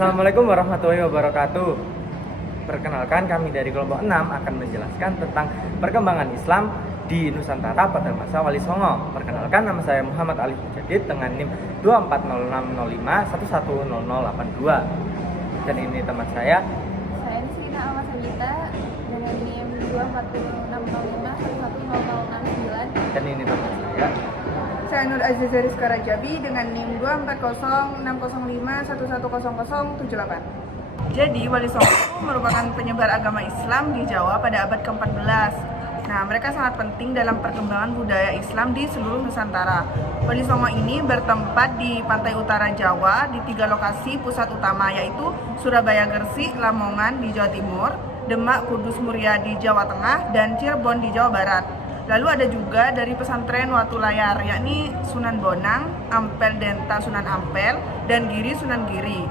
Assalamualaikum warahmatullahi wabarakatuh. Perkenalkan, kami dari kelompok 6 akan menjelaskan tentang perkembangan Islam di Nusantara pada masa Wali Songo. Perkenalkan, nama saya Muhammad Ali Mujadid dengan NIM 240605110082. Dan ini teman saya. Saya Sina Ahmad Sanjita dengan NIM 240605110069. Dan ini teman saya. Saya Nur Aziza Rizka Rajabi dengan NIM 240605110078. Jadi, Wali Songo merupakan penyebar agama Islam di Jawa pada abad ke-14. Nah, mereka sangat penting dalam perkembangan budaya Islam di seluruh Nusantara. Wali Songo ini bertempat di pantai utara Jawa di 3 lokasi pusat utama, yaitu Surabaya Gresik, Lamongan di Jawa Timur, Demak Kudus Muria di Jawa Tengah, dan Cirebon di Jawa Barat. Lalu ada juga dari pesantren Watu Layar, yakni Sunan Bonang, Ampel Denta Sunan Ampel, dan Giri Sunan Giri.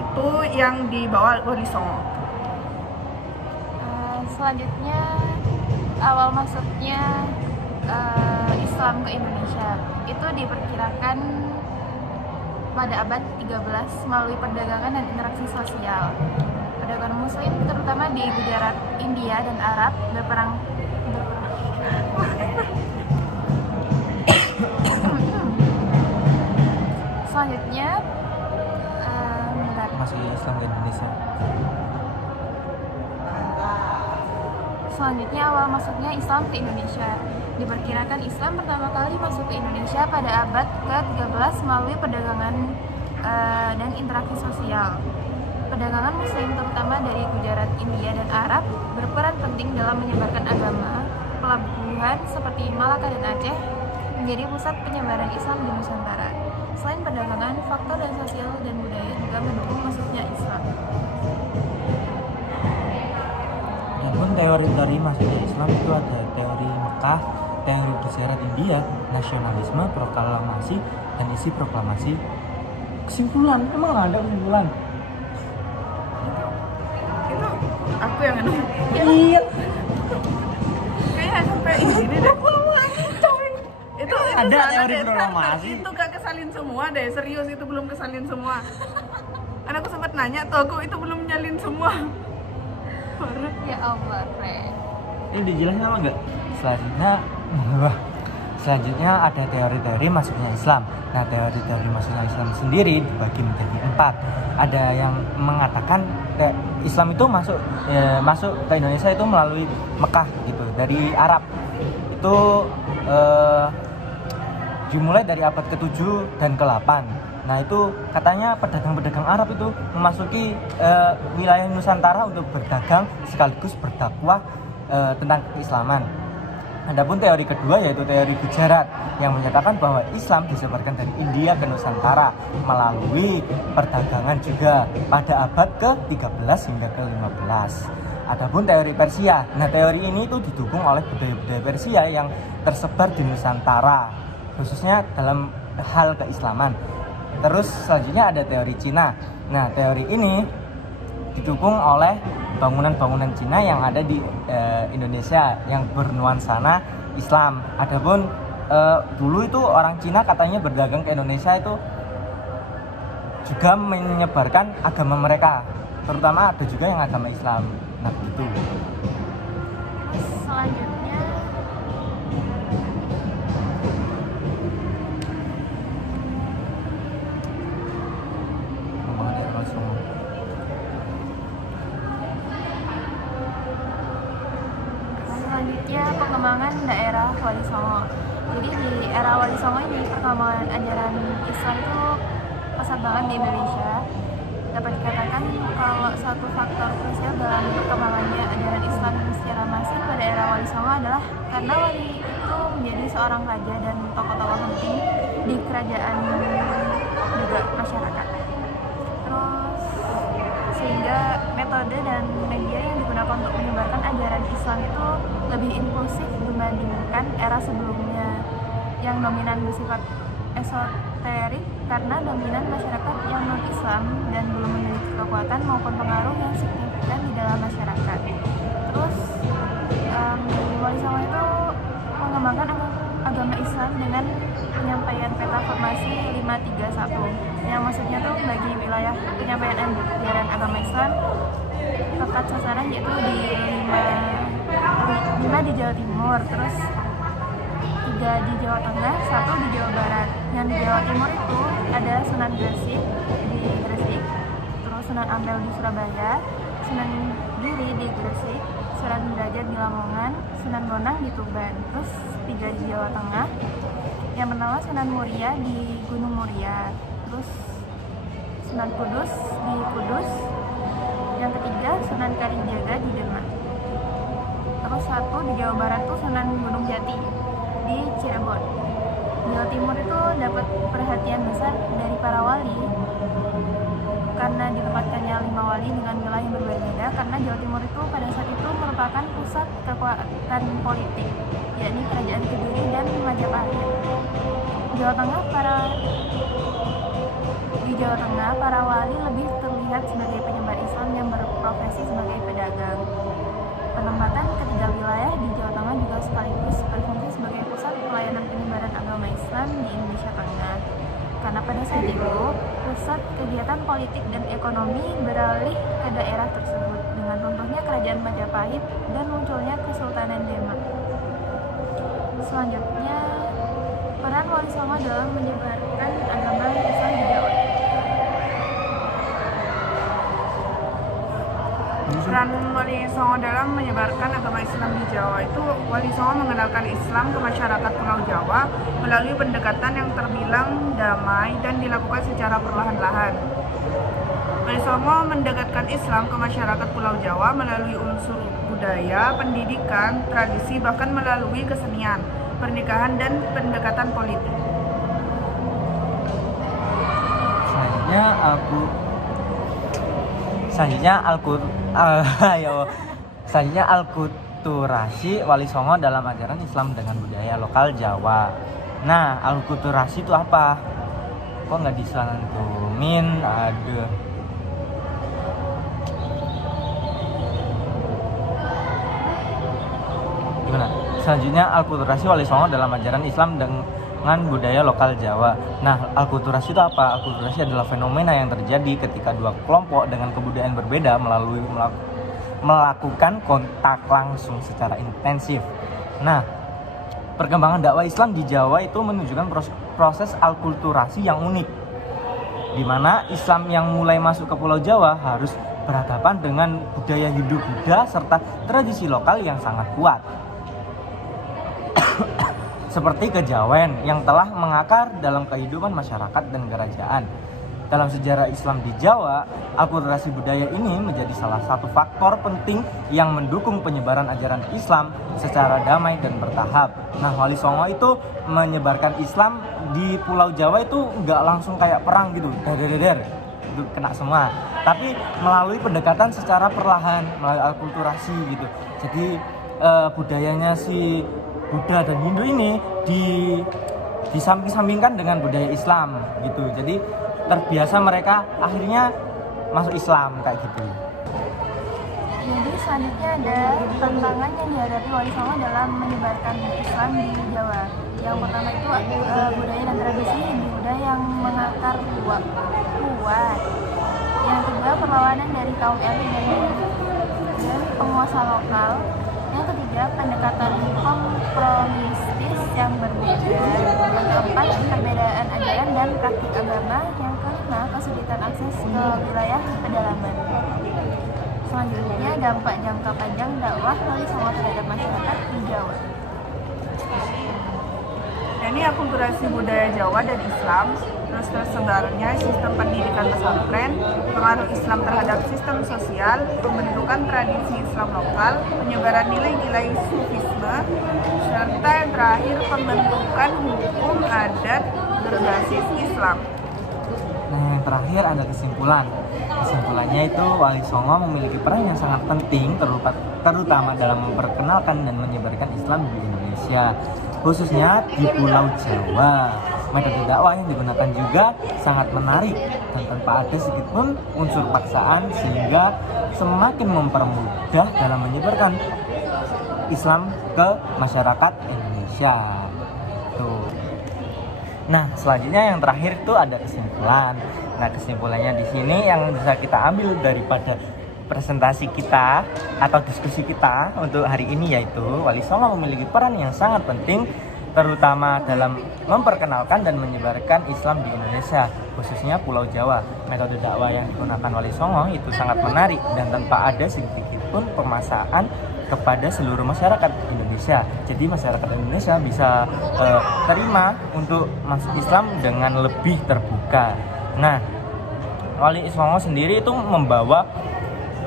Itu yang dibawa Wali Songo. Selanjutnya, awal masuknya Islam ke Indonesia itu diperkirakan pada abad 13 melalui perdagangan dan interaksi sosial. Perdagangan Muslim terutama di Gujarat, India, dan Arab berperang. Selanjutnya Masuk Islam ke Indonesia. Selanjutnya, awal masuknya Islam ke Indonesia. Diperkirakan Islam pertama kali masuk ke Indonesia pada abad ke-13 melalui perdagangan dan interaksi sosial. Perdagangan Muslim terutama dari Gujarat, India, dan Arab berperan penting dalam menyebarkan agama. Pelabuhan seperti Malaka dan Aceh menjadi pusat penyebaran Islam di Nusantara. Selain perdagangan, faktor dan sosial dan budaya juga mendukung masuknya Islam. Namun teori-teori masuknya Islam itu ada teori Mekah, teori Gujarat India, nasionalisme, proklamasi, dan isi proklamasi. Kesimpulan, emang ada kesimpulan? Itu aku yang nganu. Iya. Kayaknya sampai ini deh. Itu Ada salah teori deh, proklamasi. Itu gak kesalin semua deh, serius itu belum kesalin semua. Karena aku sempat nanya tuh, aku itu belum nyalin semua. Parah. Ya Allah, Fred. Ini dijelasin apa enggak? Selanjutnya ada teori-teori masuknya Islam. Nah, teori-teori masuknya Islam sendiri dibagi menjadi 4. Ada yang mengatakan Islam itu masuk ke Indonesia itu melalui Mekah gitu, dari Arab. Itu dimulai dari abad ke-7 dan ke-8. Nah, itu katanya pedagang-pedagang Arab itu memasuki wilayah Nusantara untuk berdagang sekaligus berdakwah tentang keislaman. Adapun teori kedua yaitu teori Gujarat yang menyatakan bahwa Islam disebarkan dari India ke Nusantara melalui perdagangan juga pada abad ke-13 hingga ke-15. Adapun teori Persia, nah teori ini itu didukung oleh budaya-budaya Persia yang tersebar di Nusantara, khususnya dalam hal keislaman. Terus selanjutnya ada teori Cina. Nah, teori ini didukung oleh bangunan-bangunan Cina yang ada di Indonesia yang bernuansana Islam. Adapun dulu itu orang Cina katanya berdagang ke Indonesia itu juga menyebarkan agama mereka, terutama ada juga yang agama Islam. Nah, begitu. Selanjutnya, pengembangan daerah Wali Songo. Jadi di era Wali Songo ini perkembangan ajaran Islam itu pesat banget di Indonesia. Dapat dikatakan kalau satu faktor krusial dalam perkembangannya ajaran Islam secara masif pada era Wali Songo adalah karena Wali itu menjadi seorang raja dan tokoh-tokoh penting di kerajaan juga masyarakat. Terus sehingga metode dan media yang digunakan untuk menyebarkan ajaran Islam itu lebih inklusif dibandingkan era sebelumnya yang dominan bersifat esoterik karena dominan masyarakat yang non-Islam dan belum memiliki kekuatan maupun pengaruh yang signifikan di dalam masyarakat. Terus Wali Songo itu mengembangkan agama Islam dengan penyampaian peta formasi 531 yang maksudnya tuh bagi wilayah penyampaian ajaran agama Islam tepat sasaran yaitu di 5 di Jawa Timur, terus 3 di Jawa Tengah, 1 di Jawa Barat. Yang di Jawa Timur itu ada Sunan Gresik di Gresik, terus Sunan Ampel di Surabaya, Sunan Giri di Gresik, Sunan Derajat di Lamongan, Sunan Bonang di Tuban, terus 3 di Jawa Tengah. Yang pertama Sunan Muria di Gunung Muria, terus Sunan Kudus di Kudus, yang ketiga Sunan Kalijaga di Demak. Terus 1 di Jawa Barat tuh Sunan Gunung Jati di Cirebon. Jawa Timur itu dapat perhatian besar dari para wali karena ditempatkannya 5 wali dengan wilayah yang berbeda, karena Jawa Timur itu pada saat itu merupakan pusat kekuatan politik, yakni Kerajaan Kediri dan Majapahit. Di Jawa Tengah, para wali lebih terlihat sebagai penyebar Islam yang berprofesi sebagai pedagang. Penempatan ketiga wilayah di Jawa Tengah juga sekaligus berfungsi sebagai pusat pelayanan penyebaran agama Islam di Indonesia Tengah. Karena pada saat itu, pusat kegiatan politik dan ekonomi beralih ke daerah tersebut dengan runtuhnya Kerajaan Majapahit dan munculnya Kesultanan Demak. Selanjutnya, peran Wali Songo dalam menyebarkan agama Islam di Jawa. Peran Wali Songo dalam menyebarkan agama Islam di Jawa itu, Wali Songo mengenalkan Islam ke masyarakat Pulau Jawa melalui pendekatan yang terbilang damai dan dilakukan secara perlahan-lahan. Wali Songo mendekatkan Islam ke masyarakat Pulau Jawa melalui unsur budaya, pendidikan, tradisi, bahkan melalui kesenian, pernikahan, dan pendekatan politik. Selanjutnya alkulturasi Wali Songo dalam ajaran Islam dengan budaya lokal Jawa. Nah, alkulturasi itu apa? Kok nggak disantumin? Aduh. Gimana? Selanjutnya alkulturasi Wali Songo dalam ajaran Islam dengan budaya lokal Jawa. Nah, alkulturasi itu apa? Alkulturasi adalah fenomena yang terjadi ketika dua kelompok dengan kebudayaan berbeda melakukan kontak langsung secara intensif. Nah, perkembangan dakwah Islam di Jawa itu menunjukkan proses alkulturasi yang unik, di mana Islam yang mulai masuk ke Pulau Jawa harus berhadapan dengan budaya Hindu-Buddha serta tradisi lokal yang sangat kuat. Seperti kejawen yang telah mengakar dalam kehidupan masyarakat dan kerajaan. Dalam sejarah Islam di Jawa, akulturasi budaya ini menjadi salah satu faktor penting yang mendukung penyebaran ajaran Islam secara damai dan bertahap. Nah, Wali Songo itu menyebarkan Islam di Pulau Jawa itu nggak langsung kayak perang gitu, itu kena semua. Tapi melalui pendekatan secara perlahan, melalui akulturasi gitu. Jadi budayanya si Buddha dan Hindu ini disamping-sampingkan dengan budaya Islam gitu. Jadi terbiasa mereka akhirnya masuk Islam kayak gitu. Jadi selanjutnya ada tantangan yang dihadapi Wali Songo dalam menyebarkan Islam di Jawa. Yang pertama itu budaya dan tradisi Hindu-Buddha yang mengakar kuat. Yang kedua perlawanan dari kaum elit dan penguasa lokal. Yang ketiga pendekatan kompromistis yang berbeda. Yang keempat perbedaan ajaran dan praktik agama. Yang kelima kesulitan akses ke wilayah pedalaman. Selanjutnya dampak jangka panjang dakwah Wali Songo terhadap masyarakat di Jawa. Ini akulturasi budaya Jawa dan Islam, terus tersebarnya sistem pendidikan pesantren, pengaruh Islam terhadap sistem sosial, pembentukan tradisi Islam lokal, penyebaran nilai-nilai sufisme, serta yang terakhir pembentukan hukum adat berbasis Islam. Nah, yang terakhir ada kesimpulan. Kesimpulannya itu Wali Songo memiliki peran yang sangat penting terutama dalam memperkenalkan dan menyebarkan Islam di Indonesia, khususnya di Pulau Jawa. Metode dakwah yang digunakan juga sangat menarik dan tanpa ada sedikitpun unsur paksaan, sehingga semakin mempermudah dalam menyebarkan Islam ke masyarakat Indonesia. itu. Nah, selanjutnya yang terakhir itu ada kesimpulan. Nah, kesimpulannya di sini yang bisa kita ambil daripada presentasi kita atau diskusi kita untuk hari ini, yaitu Wali Songo memiliki peran yang sangat penting terutama dalam memperkenalkan dan menyebarkan Islam di Indonesia, khususnya Pulau Jawa. Metode dakwah yang digunakan Wali Songo itu sangat menarik dan tanpa ada sedikit pun pemaksaan kepada seluruh masyarakat Indonesia. Jadi masyarakat Indonesia bisa terima untuk masuk Islam dengan lebih terbuka. Nah, Wali Songo sendiri itu membawa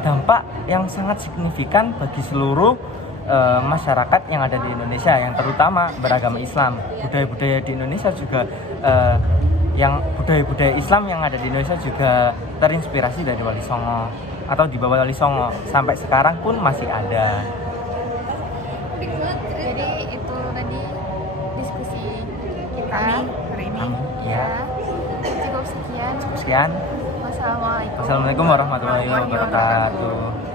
dampak yang sangat signifikan bagi seluruh masyarakat yang ada di Indonesia, yang terutama beragama Islam. Budaya-budaya di Indonesia juga yang budaya-budaya Islam yang ada di Indonesia juga terinspirasi dari Wali Songo atau di bawah Wali Songo, sampai sekarang pun masih ada. Jadi itu tadi diskusi kita Kami hari ini. Ya, cukup sekian. sekian. Wassalamualaikum. Wassalamualaikum warahmatullahi wabarakatuh.